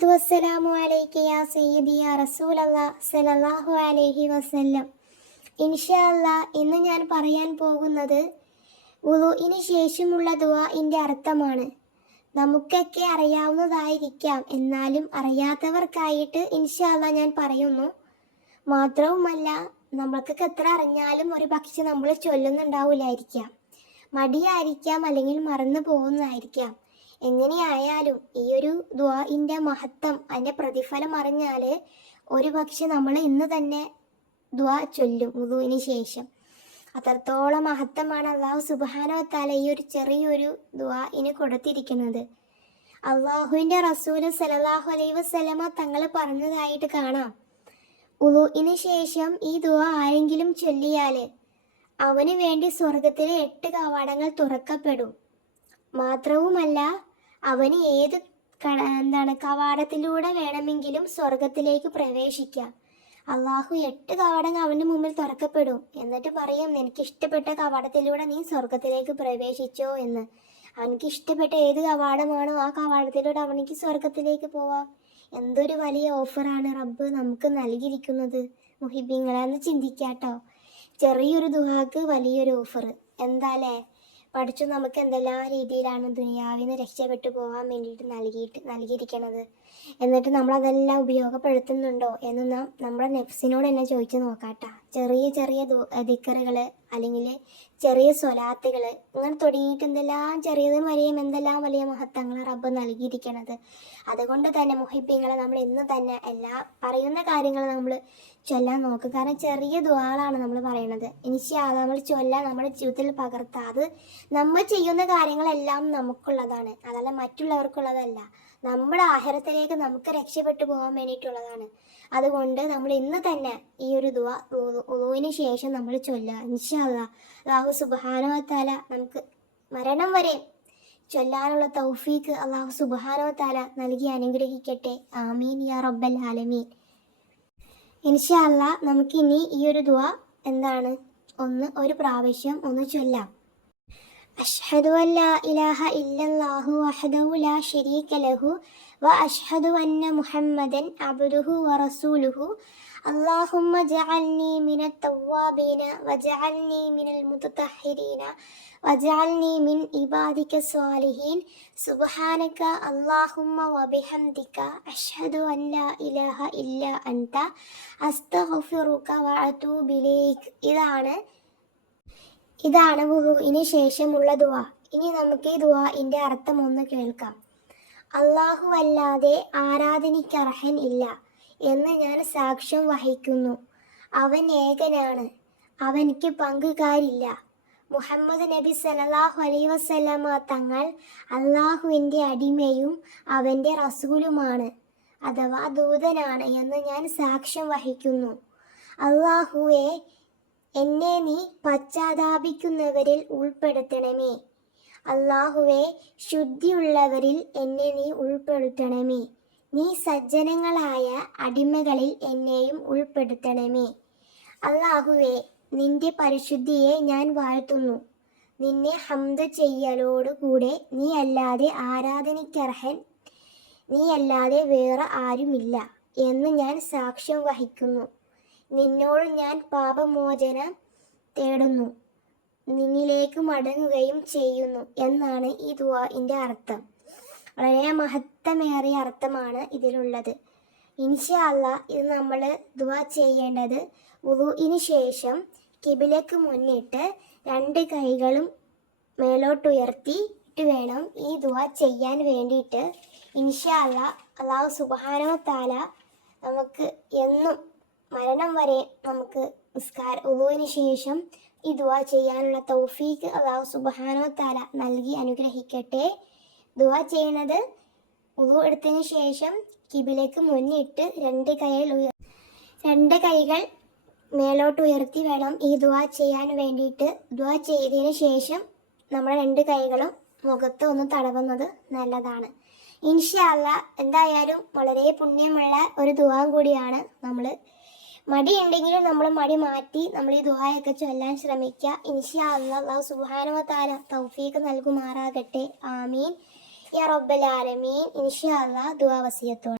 അസ്സലാത്തു വസ്സലാമു അലൈക യാ സയ്യിദി യാ റസൂലല്ലാഹ് സല്ലല്ലാഹു അലൈഹി വസല്ലം. ഇൻഷാ അല്ലാഹ് ഇന്ന് ഞാൻ പറയാൻ പോകുന്നത് വുളുഇന് ശേഷമുള്ള ദുആഇൻ്റെ അർത്ഥമാണ്. നമുക്കൊക്കെ അറിയാവുന്നതായിരിക്കാം, എന്നാലും അറിയാത്തവർക്കായിട്ട് ഇൻഷാ അല്ലാഹ് ഞാൻ പറയുന്നു. മാത്രവുമല്ല, നമ്മൾക്കൊക്കെ എത്ര അറിഞ്ഞാലും ഒരു പക്ഷെ നമ്മൾ ചൊല്ലുന്നുണ്ടാവില്ലായിരിക്കാം, മടിയായിരിക്കാം, അല്ലെങ്കിൽ മറന്നു പോകുന്നതായിരിക്കാം. എങ്ങനെയായാലും ഈ ഒരു ദുആഇൻ്റെ മഹത്വം, അതിൻ്റെ പ്രതിഫലം അറിഞ്ഞാൽ ഒരു പക്ഷെ നമ്മൾ ഇന്ന് തന്നെ ദുആ ചൊല്ലും വുളുഇന് ശേഷം. അത്രത്തോളം മഹത്വമാണ് അല്ലാഹു സുബ്ഹാനഹു വ തആല ഈ ഒരു ചെറിയൊരു ദുആഇന് കൊടുത്തിരിക്കുന്നത്. അല്ലാഹുവിൻ്റെ റസൂൽ സല്ലല്ലാഹു അലൈഹി വസല്ലമ തങ്ങൾ പറഞ്ഞതായിട്ട് കാണാം, വുളുഇന് ശേഷം ഈ ദുആ ആരെങ്കിലും ചൊല്ലിയാൽ അവന് വേണ്ടി സ്വർഗത്തിലെ 8 കവാടങ്ങൾ തുറക്കപ്പെടും. മാത്രവുമല്ല, അവന് ഏത് കവാടത്തിലൂടെ വേണമെങ്കിലും സ്വർഗത്തിലേക്ക് പ്രവേശിക്കാം. അള്ളാഹു 8 കവാടങ്ങൾ അവൻ്റെ മുമ്പിൽ തുറക്കപ്പെടും. എന്നിട്ട് പറയും, നിനക്ക് ഇഷ്ടപ്പെട്ട കവാടത്തിലൂടെ നീ സ്വർഗത്തിലേക്ക് പ്രവേശിച്ചോ എന്ന്. അവനക്ക് ഇഷ്ടപ്പെട്ട ഏത് കവാടമാണോ ആ കവാടത്തിലൂടെ അവനിക്ക് സ്വർഗത്തിലേക്ക് പോവാം. എന്തൊരു വലിയ ഓഫറാണ് റബ്ബ് നമുക്ക് നൽകിയിരിക്കുന്നത് മുഹിബീങ്ങളെന്ന് ചിന്തിക്കാട്ടോ. ചെറിയൊരു ദുആക്ക് വലിയൊരു ഓഫർ എന്താല്ലേ. പഠിച്ചു നമുക്ക് എന്തെല്ലാം രീതിയിലാണ് ദുനിയാവിൽ നിന്ന് രക്ഷപ്പെട്ടു പോകാൻ വേണ്ടിയിട്ട് നൽകിയിരിക്കണത്. എന്നിട്ട് നമ്മളതെല്ലാം ഉപയോഗപ്പെടുത്തുന്നുണ്ടോ എന്ന് നാം നമ്മുടെ നെഫ്സിനോട് തന്നെ ചോദിച്ചു നോക്കാട്ടാ. ചെറിയ ചെറിയ ദിക്റുകൾ, അല്ലെങ്കിൽ ചെറിയ സ്വലാത്തുകൾ, അങ്ങനെ തുടങ്ങിയിട്ട് എന്തെല്ലാം ചെറിയതും വലിയ എന്തെല്ലാം വലിയ മഹത്വങ്ങൾ റബ്ബ് നൽകിയിരിക്കണത്. അതുകൊണ്ട് തന്നെ മുഹിബീങ്ങളെ നമ്മൾ ഇന്ന് തന്നെ എല്ലാ പറയുന്ന കാര്യങ്ങൾ നമ്മൾ ചൊല്ലാൻ നോക്കുക. കാരണം ചെറിയ ദുആകളാണ് നമ്മൾ പറയണത്. ഇൻഷാ അല്ലാഹ് നമ്മൾ ചൊല്ലാൻ നമ്മുടെ ജീവിതത്തിൽ പകർത്താം. അത് നമ്മൾ ചെയ്യുന്ന കാര്യങ്ങളെല്ലാം നമുക്കുള്ളതാണ്, അതല്ല മറ്റുള്ളവർക്കുള്ളതല്ല. നമ്മുടെ ആഖിറത്തിലേക്ക് നമുക്ക് രക്ഷപ്പെട്ടു പോകാൻ വേണ്ടിയിട്ടുള്ളതാണ്. അതുകൊണ്ട് നമ്മൾ ഇന്ന് തന്നെ ഈ ഒരു ദുആ വുളുഇന് ശേഷം നമ്മൾ ചൊല്ലുക. ഇൻഷാ അല്ലാഹ് അല്ലാഹു സുബ്ഹാനഹു വ തആല നമുക്ക് മരണം വരെ ചൊല്ലാനുള്ള തൗഫീഖ് അല്ലാഹു സുബ്ഹാനഹു വ തആല നൽകി അനുഗ്രഹിക്കട്ടെ. ആമീൻ യാ റബ്ബൽ ആലമീൻ. ഇൻഷാ അല്ലാഹ് നമുക്കിനി ഈ ഒരു ദുആ ഒരു പ്രാവശ്യം ഒന്ന് ചൊല്ലാം. അഷ്ഹദു അൻ ലാ ഇലാഹ ഇല്ലല്ലാഹു വഹ്ദഹു ലാ ശരീക ലഹു വഅഷ്ഹദു അന്ന മുഹമ്മദൻ അബ്ദുഹു വറസൂലുഹു. അല്ലാഹുമ്മ ജഅൽനി മിനത് തവ്വാബീന വജഅൽനി മിനൽ മുതതഹിരീന വജഅൽനി മിൻ ഇബാദിക സ്വാലിഹീൻ. സുബ്ഹാനക അല്ലാഹുമ്മ വബിഹംദിക അഷ്ഹദു അൻ ലാ ഇലാഹ ഇല്ലാ അൻത അസ്തഗ്ഫിറുക വഅതൂബു ഇലൈക്. ഇതാണ് വുളുഇന് ശേഷമുള്ള ദുആ. ഇനി നമുക്ക് ഈ ദുആഇൻ്റെ അർത്ഥം ഒന്ന് കേൾക്കാം. അല്ലാഹു അല്ലാതെ ആരാധനയ്ക്കർഹൻ ഇല്ല എന്ന് ഞാൻ സാക്ഷ്യം വഹിക്കുന്നു. അവൻ ഏകനാണ്, അവനിക്ക് പങ്കുകാരില്ല. മുഹമ്മദ് നബി സല്ലല്ലാഹു അലൈഹി വസല്ലമ തങ്ങൾ അല്ലാഹുവിൻ്റെ അടിമയും അവൻ്റെ റസൂലുമാണ്, അഥവാ ദൂതനാണ് എന്ന് ഞാൻ സാക്ഷ്യം വഹിക്കുന്നു. അല്ലാഹുവേ, എന്നെ നീ പശ്ചാത്താപിക്കുന്നവരിൽ ഉൾപ്പെടുത്തണമേ. അല്ലാഹുവേ, ശുദ്ധിയുള്ളവരിൽ എന്നെ നീ ഉൾപ്പെടുത്തണമേ. നീ സജ്ജനങ്ങളായ അടിമകളിൽ എന്നെയും ഉൾപ്പെടുത്തണമേ. അല്ലാഹുവേ, നിന്റെ പരിശുദ്ധിയെ ഞാൻ വാഴ്ത്തുന്നു. നിന്നെ ഹംദ് ചെയ്യലോടുകൂടെ നീയല്ലാതെ വേറെ ആരുമില്ല എന്ന് ഞാൻ സാക്ഷ്യം വഹിക്കുന്നു. നിന്നോട് ഞാൻ പാപമോചനം തേടുന്നു, നിന്നിലേക്ക് മടങ്ങുകയും ചെയ്യുന്നു എന്നാണ് ഈ ദുആഇൻ്റെ അർത്ഥം. വളരെ മഹത്വമേറിയ അർത്ഥമാണ് ഇതിലുള്ളത്. ഇൻഷാ അല്ലാഹ് ഇത് നമ്മൾ ദുആ ചെയ്യേണ്ടത് വുളുഇന് ശേഷം ഖിബിലക്ക് മുന്നിട്ട് 2 കൈകളും മേലോട്ടുയർത്തിയിട്ട് വേണം ഈ ദുആ ചെയ്യാൻ വേണ്ടിയിട്ട്. ഇൻഷാ അല്ലാഹ് അല്ലാഹു സുബ്ഹാനഹു വ തആല നമുക്ക് എന്നും മരണം വരെ നമുക്ക് വുളുഇന് ശേഷം ഈ ദുആ ചെയ്യാനുള്ള തൗഫീഖ് അല്ലാഹു സുബ്ഹാനഹു വ തആല നൽകി അനുഗ്രഹിക്കട്ടെ. ദുആ ചെയ്യുന്നത് വുളു എടുത്തതിന് ശേഷം ഖിബിലക്ക് മുന്നിട്ട് 2 കൈകൾ മേലോട്ട് ഉയർത്തി വേണം ഈ ദുആ ചെയ്യാൻ വേണ്ടിയിട്ട്. ദുആ ചെയ്തതിന് ശേഷം നമ്മുടെ 2 കൈകളും മുഖത്ത് ഒന്ന് തടവുന്നത് നല്ലതാണ്. ഇൻഷാ അല്ലാഹ് എന്തായാലും വളരെ പുണ്യമുള്ള ഒരു ദുആ കൂടിയാണ്. മടിയുണ്ടെങ്കിലും നമ്മൾ മടി മാറ്റി നമ്മൾ ഈ ദുആയൊക്കെ ചൊല്ലാൻ ശ്രമിക്കുക. ഇൻഷാ അല്ലാഹ് അല്ലാഹു സുബ്ഹാനഹു വ തആല തൗഫീഖ് നൽകുമാറാകട്ടെ. ആമീൻ യാ റബ്ബൽ ആലമീൻ. ഇൻഷാ അല്ലാഹ് ദുആ വസിയത്തോടെ.